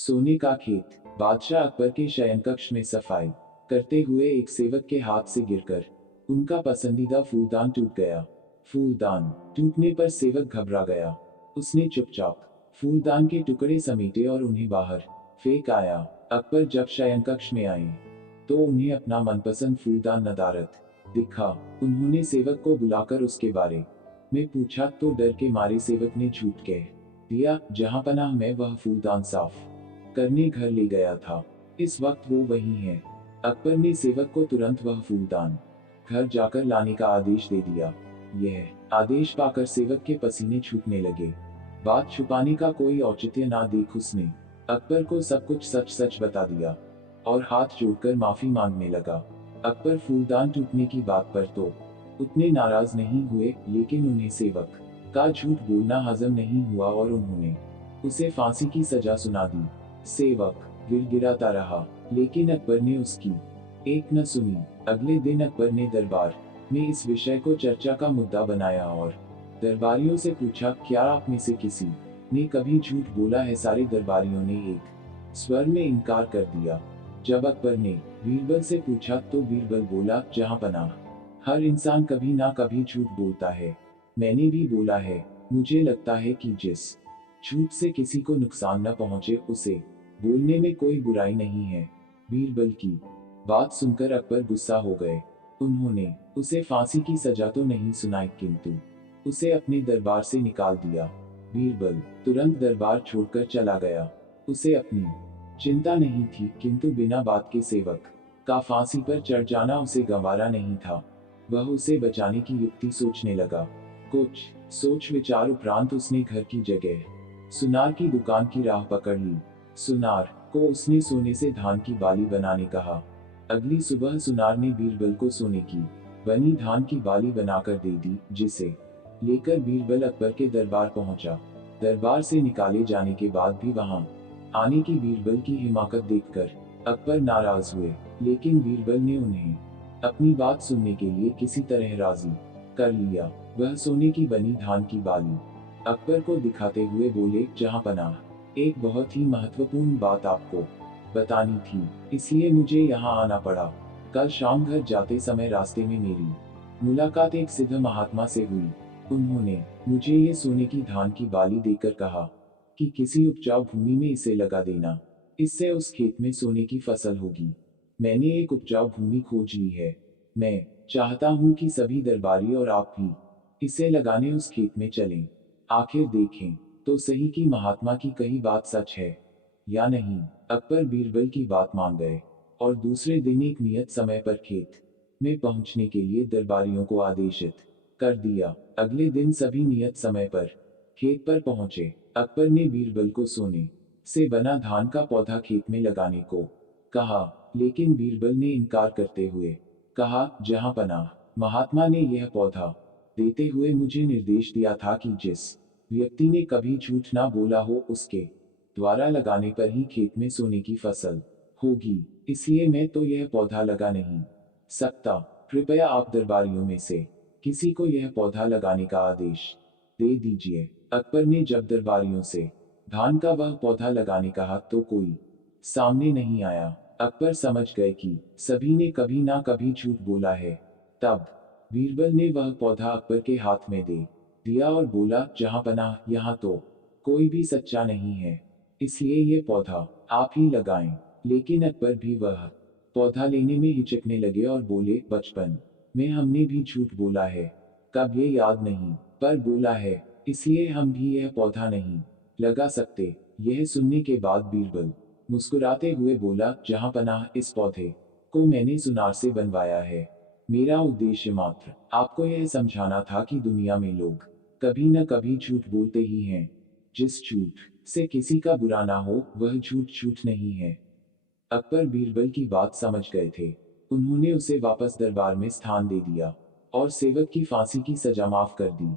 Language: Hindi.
सोने का खेत। बादशाह अकबर के शयनकक्ष में सफाई करते हुए एक सेवक के हाथ से गिरकर उनका पसंदीदा फूलदान टूट गया। फूलदान टूटने पर सेवक घबरा गया। उसने चुपचाप फूलदान के टुकड़े समेटे और उन्हें बाहर फेंक आया। अकबर जब शयनकक्ष में आए तो उन्हें अपना मनपसंद फूलदान नदारद दिखा। उन्होंने सेवक को बुलाकर उसके बारे में पूछा तो डर के मारे सेवक ने झूठ कह दिया, जहां पनाह मैं वह फूलदान साफ करने घर ले गया था। इस वक्त वो वही है। अकबर ने सेवक को तुरंत वह फूलदान घर जाकर लाने का आदेश दे दिया। यह आदेश पाकर सेवक के पसीने छूटने लगे। बात छुपाने का कोई औचित्य ना देख उसने अकबर को सब कुछ सच सच बता दिया और हाथ जोड़कर माफी मांगने लगा। अकबर फूलदान टूटने की बात पर तो उतने नाराज नहीं हुए, लेकिन उन्हें सेवक का झूठ बोलना हजम नहीं हुआ और उन्होंने उसे फांसी की सजा सुना दी। सेवक गिड़गिड़ाता रहा, लेकिन अकबर ने उसकी एक न सुनी। अगले दिन अकबर ने दरबार में इस विषय को चर्चा का मुद्दा बनाया और दरबारियों से पूछा, क्या आप में से किसी ने कभी झूठ बोला है? सारे दरबारियों ने एक स्वर में इनकार कर दिया। जब अकबर ने बीरबल से पूछा तो बीरबल बोला, जहां पनाह हर इंसान कभी ना कभी झूठ बोलता है। मैंने भी बोला है। मुझे लगता है कि जिस झूठ से किसी को नुकसान न पहुंचे उसे बोलने में कोई बुराई नहीं है। बीरबल की बात सुनकर अकबर गुस्सा हो गए। उन्होंने उसे फांसी की सजा तो नहीं सुनाई, किंतु उसे अपने दरबार से निकाल दिया। बीरबल तुरंत दरबार छोड़कर चला गया। उसे अपनी चिंता नहीं थी, किंतु बिना बात के सेवक का फांसी पर चढ़ जाना उसे गंवारा नहीं था। वह उसे बचाने की युक्ति सोचने लगा। कुछ सोच विचार उपरांत उसने घर की जगह सुनार की दुकान की राह पकड़ ली। सुनार को उसने सोने से धान की बाली बनाने कहा। अगली सुबह सुनार ने बीरबल को सोने की बनी धान की बाली बनाकर दे दी, जिसे लेकर बीरबल अकबर के दरबार पहुंचा। दरबार से निकाले जाने के बाद भी वहां आने की बीरबल की हिमाकत देखकर अकबर नाराज हुए, लेकिन बीरबल ने उन्हें अपनी बात सुनने के लिए किसी तरह राजी कर लिया। वह सोने की बनी धान की बाली अकबर को दिखाते हुए बोले, जहां पनाह एक बहुत ही महत्वपूर्ण बात आपको बतानी थी, इसलिए मुझे यहाँ आना पड़ा। कल शाम घर जाते समय रास्ते में मेरी मुलाकात एक सिद्ध महात्मा से हुई। उन्होंने मुझे ये सोने की धान की बाली देकर कहा कि किसी उपजाऊ भूमि में इसे लगा देना, इससे उस खेत में सोने की फसल होगी। मैंने एक उपजाऊ भूमि खोज ली है। मैं चाहता हूँ कि सभी दरबारी और आप भी इसे लगाने उस खेत में चलें। आखिर देखें तो सही कि महात्मा की कही बात सच है या नहीं। अकबर बीरबल की बात मान गए और दूसरे दिन एक नियत समय पर खेत में पहुंचने के लिए दरबारियों को आदेशित कर दिया। अगले दिन सभी नियत समय पर खेत पर पहुंचे। अकबर ने बीरबल को सोने से बना धान का पौधा खेत में लगाने को कहा, लेकिन बीरबल ने इनकार करते हुए कहा, जहां पनाह महात्मा ने यह पौधा देते हुए मुझे निर्देश दिया था कि जिस व्यक्ति ने कभी झूठ ना बोला हो उसके द्वारा लगाने पर ही खेत में सोने की फसल होगी, इसलिए मैं तो यह पौधा लगा नहीं सकता। कृपया आप दरबारियों में से किसी को यह पौधा लगाने का आदेश दे दीजिए। अकबर ने जब दरबारियों से धान का वह पौधा लगाने कहा तो कोई सामने नहीं आया। अकबर समझ गए कि सभी ने कभी ना कभी झूठ बोला है। तब बीरबल ने वह पौधा अकबर के हाथ में दे दिया और बोला, जहां पनाह यहाँ तो कोई भी सच्चा नहीं है, इसलिए ये पौधा आप ही लगाएं। लेकिन अकबर भी वह पौधा लेने में हिचकने लगे और बोले, बचपन में हमने भी झूठ बोला है, कब ये याद नहीं, पर बोला है, इसलिए हम भी यह पौधा नहीं लगा सकते। यह सुनने के बाद बीरबल मुस्कुराते हुए बोला, जहां पनाह इस पौधे को मैंने सुनार से बनवाया है। मेरा उद्देश्य मात्र आपको यह समझाना था कि दुनिया में लोग कभी न कभी झूठ बोलते ही हैं। जिस झूठ से किसी का बुरा ना हो वह झूठ झूठ नहीं है। अकबर बीरबल की बात समझ गए थे। उन्होंने उसे वापस दरबार में स्थान दे दिया और सेवक की फांसी की सजा माफ कर दी।